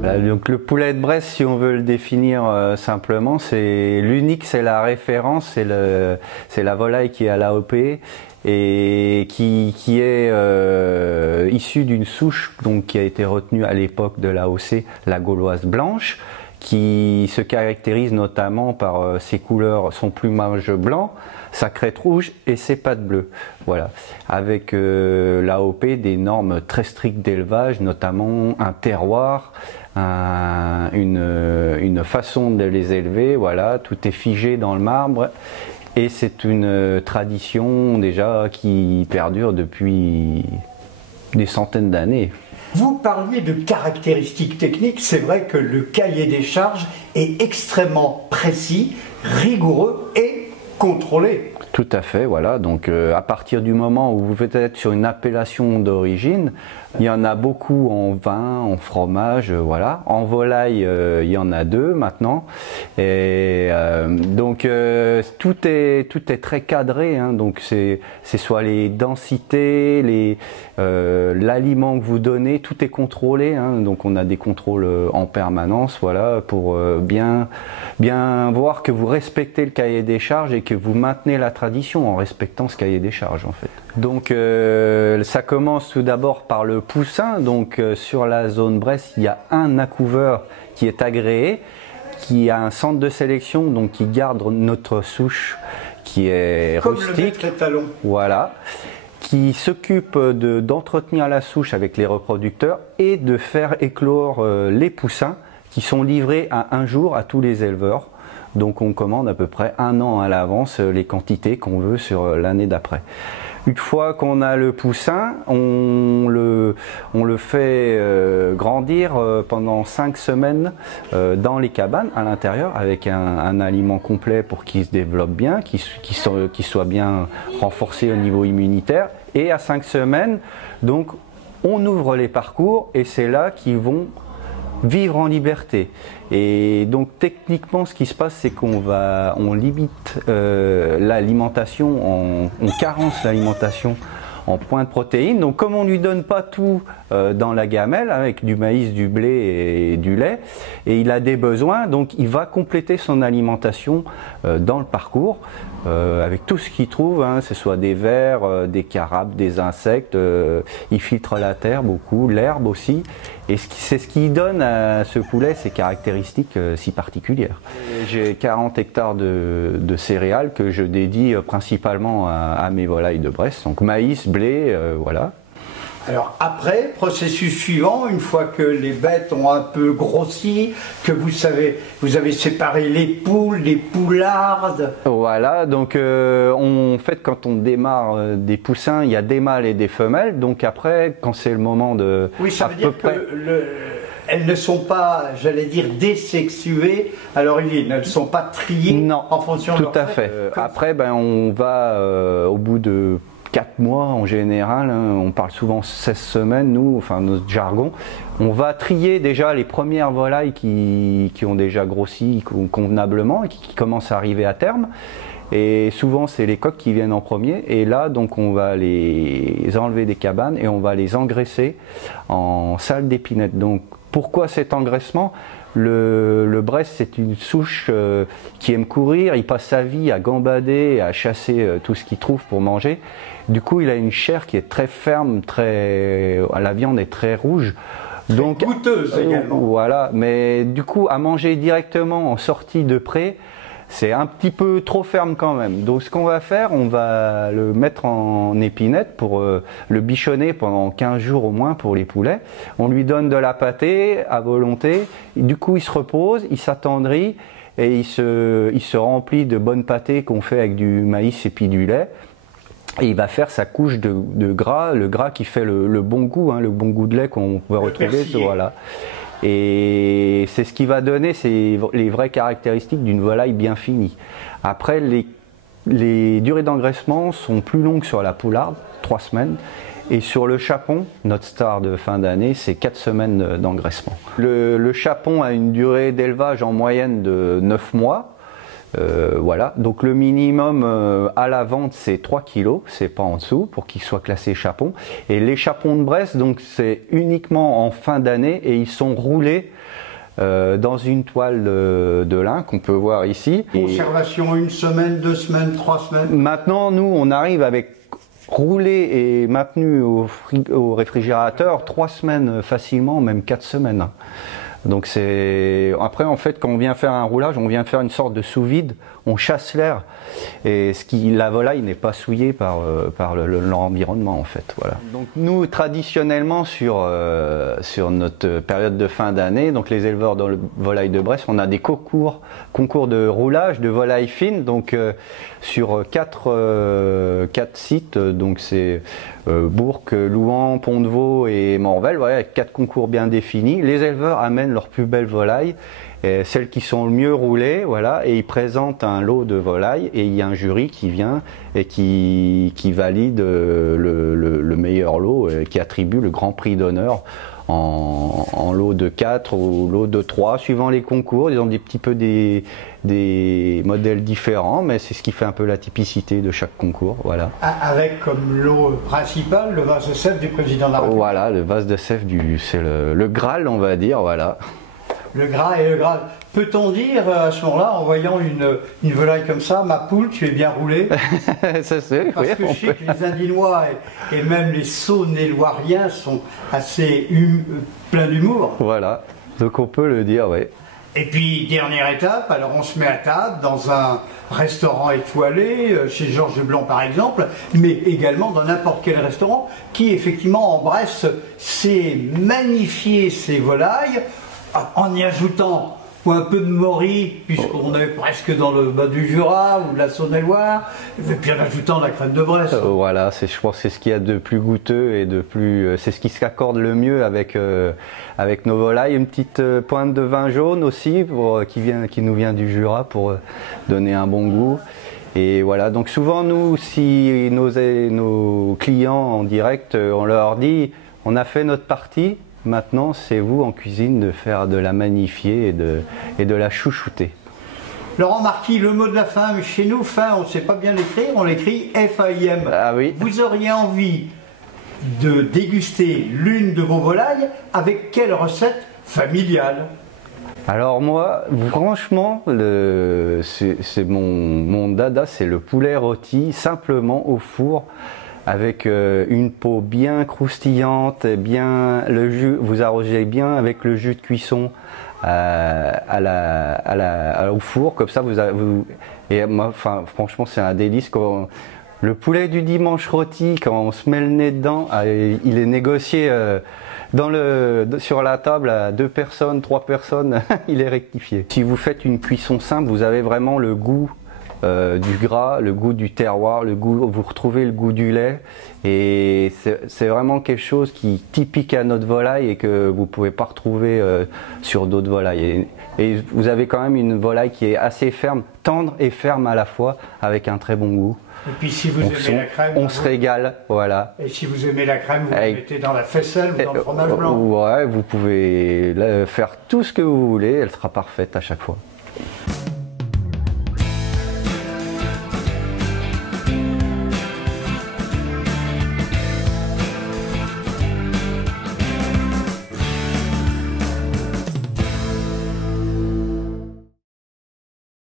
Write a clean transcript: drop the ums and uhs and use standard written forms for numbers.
Voilà, donc le poulet de Bresse, si on veut le définir simplement, c'est l'unique, c'est la référence, c'est la volaille qui est à l'AOP et qui est issue d'une souche donc, qui a été retenue à l'époque de l'AOC, la gauloise blanche, qui se caractérise notamment par ses couleurs, son plumage blanc, sa crête rouge et ses pattes bleues. Voilà, avec l'AOP des normes très strictes d'élevage, notamment un terroir, une façon de les élever, voilà, tout est figé dans le marbre et c'est une tradition déjà qui perdure depuis des centaines d'années. Vous parliez de caractéristiques techniques, c'est vrai que le cahier des charges est extrêmement précis, rigoureux et contrôlé. Tout à fait, voilà. Donc à partir du moment où vous êtes sur une appellation d'origine, il y en a beaucoup en vin, en fromage, voilà. En volaille, il y en a 2 maintenant. Et donc tout est très cadré, hein. Donc c'est soit les densités, l'aliment que vous donnez, tout est contrôlé, hein. Donc on a des contrôles en permanence, voilà, pour bien voir que vous respectez le cahier des charges et que vous maintenez la tradition en respectant ce cahier des charges en fait. Donc ça commence tout d'abord par le poussin. Donc sur la zone Bresse, il y a un accouveur qui est agréé, qui a un centre de sélection, donc qui garde notre souche qui est comme rustique. Le talon. Voilà. Qui s'occupe d'entretenir la souche avec les reproducteurs et de faire éclore les poussins qui sont livrés à 1 jour à tous les éleveurs. Donc on commande à peu près 1 an à l'avance les quantités qu'on veut sur l'année d'après. Une fois qu'on a le poussin, on le fait grandir pendant 5 semaines dans les cabanes à l'intérieur avec un aliment complet pour qu'il se développe bien, qu'il soit bien renforcé au niveau immunitaire. Et à 5 semaines, donc, on ouvre les parcours et c'est là qu'ils vont vivre en liberté. Et donc techniquement ce qui se passe, c'est on limite l'alimentation, on carence l'alimentation en points de protéines. Donc comme on ne lui donne pas tout dans la gamelle avec du maïs, du blé et du lait, et il a des besoins, donc il va compléter son alimentation dans le parcours avec tout ce qu'il trouve, hein, ce soit des vers, des carapes, des insectes, il filtre la terre beaucoup, l'herbe aussi, et c'est ce qui donne à ce poulet ces caractéristiques si particulières. J'ai 40 hectares de céréales que je dédie principalement à mes volailles de Bresse, donc maïs, blé, voilà. Alors après, processus suivant, une fois que les bêtes ont un peu grossi, que vous avez séparé les poules, les poulardes. Voilà, donc en fait quand on démarre des poussins, il y a des mâles et des femelles, donc après quand c'est le moment de... Oui, ça veut dire que elles ne sont pas, j'allais dire, désexuées à l'origine, elles ne sont pas triées non, en fonction de leur tout à fait. Après, on va au bout de 4 mois en général, hein, on parle souvent 16 semaines, nous, enfin notre jargon, on va trier déjà les premières volailles qui ont déjà grossi convenablement et qui commencent à arriver à terme. Et souvent c'est les coqs qui viennent en premier, et là donc on va les enlever des cabanes et on va les engraisser en salle d'épinette. Donc pourquoi cet engraissement? Le Bresse, c'est une souche qui aime courir, il passe sa vie à gambader, à chasser tout ce qu'il trouve pour manger. Du coup, il a une chair qui est très ferme, la viande est très rouge. Donc, goûteuse également. Voilà, mais du coup, à manger directement en sortie de pré, c'est un petit peu trop ferme quand même. Donc ce qu'on va faire, on va le mettre en épinette pour le bichonner pendant 15 jours au moins pour les poulets. On lui donne de la pâtée à volonté. Et du coup, il se repose, il s'attendrit et il se remplit de bonne pâtée qu'on fait avec du maïs et puis du lait. Et il va faire sa couche de gras, le gras qui fait le bon goût, hein, le bon goût de lait qu'on peut retrouver. Voilà. Et c'est ce qui va donner les vraies caractéristiques d'une volaille bien finie. Après, les durées d'engraissement sont plus longues sur la poularde, 3 semaines, et sur le chapon, notre star de fin d'année, c'est 4 semaines d'engraissement. Le chapon a une durée d'élevage en moyenne de 9 mois, Voilà, donc le minimum à la vente c'est 3 kg, c'est pas en dessous pour qu'il soit classé chapon. Et les chapons de Bresse, donc c'est uniquement en fin d'année et ils sont roulés dans une toile de lin qu'on peut voir ici. Conservation 1 semaine, 2 semaines, 3 semaines. Maintenant, nous, on arrive avec roulé et maintenu au réfrigérateur 3 semaines facilement, même 4 semaines. Donc c'est après en fait quand on vient faire un roulage, on vient faire une sorte de sous-vide, on chasse l'air et la volaille n'est pas souillée par l'environnement en fait. Voilà. Donc nous traditionnellement sur notre période de fin d'année, donc les éleveurs dans le volaille de Bresse, on a des concours de roulage de volaille fine, donc sur 4 sites, donc c'est Bourg, Louhans, Pont-de-Vaux et Morvel, voilà, avec 4 concours bien définis. Les éleveurs amènent leurs plus belles volailles, celles qui sont le mieux roulées, voilà, et ils présentent un lot de volailles et il y a un jury qui vient et qui valide le meilleur lot, qui attribue le grand prix d'honneur en lot de 4 ou lot de 3, suivant les concours. Ils ont des petits peu des modèles différents, mais c'est ce qui fait un peu la typicité de chaque concours. Voilà. Avec comme lot principal le vase de sève du président de la République. Voilà, le vase de sève, c'est le Graal, on va dire, voilà. Le Graal et le Graal. Peut-on dire à ce moment-là, en voyant une volaille comme ça, ma poule, tu es bien roulée? Ça c'est. Parce que je sais que les Indinois et même les Saône-et-Loiriens sont assez pleins d'humour. Voilà, donc on peut le dire, oui. Et puis, dernière étape, alors on se met à table dans un restaurant étoilé, chez Georges Blanc par exemple, mais également dans n'importe quel restaurant qui, effectivement, en Bresse, sait magnifier ses volailles en y ajoutant un peu de Maury, puisqu'on est presque dans le bas du Jura ou de la Saône-et-Loire, et puis en ajoutant la crème de Bresse. Voilà, je pense que c'est ce qu'il y a de plus goûteux et de plus, c'est ce qui s'accorde le mieux avec nos volailles. Une petite pointe de vin jaune aussi qui nous vient du Jura pour donner un bon goût. Et voilà, donc souvent nous, si nos clients en direct, on leur dit on a fait notre partie. Maintenant, c'est vous en cuisine de faire de la magnifier et de la chouchouter. Laurent Marquis, le mot de la fin, chez nous, fin, on ne sait pas bien l'écrire, on l'écrit F-A-I-M. Ah oui. Vous auriez envie de déguster l'une de vos volailles avec quelle recette familiale? Alors moi, franchement, c'est mon dada, c'est le poulet rôti, simplement au four, avec une peau bien croustillante, bien le jus, vous arrosez bien avec le jus de cuisson au four, comme ça et moi, enfin, franchement, c'est un délice. Le poulet du dimanche rôti, quand on se met le nez dedans, il est négocié sur la table à 2 personnes, 3 personnes, il est rectifié. Si vous faites une cuisson simple, vous avez vraiment le goût du gras, le goût du terroir, vous retrouvez le goût du lait, et c'est vraiment quelque chose qui est typique à notre volaille et que vous ne pouvez pas retrouver sur d'autres volailles. Et vous avez quand même une volaille qui est assez ferme, tendre et ferme à la fois, avec un très bon goût. Et puis si vous aimez la crème, on se régale, voilà. Et si vous aimez la crème, vous la mettez dans la faisselle ou dans le fromage blanc. Ouais, vous pouvez faire tout ce que vous voulez, elle sera parfaite à chaque fois.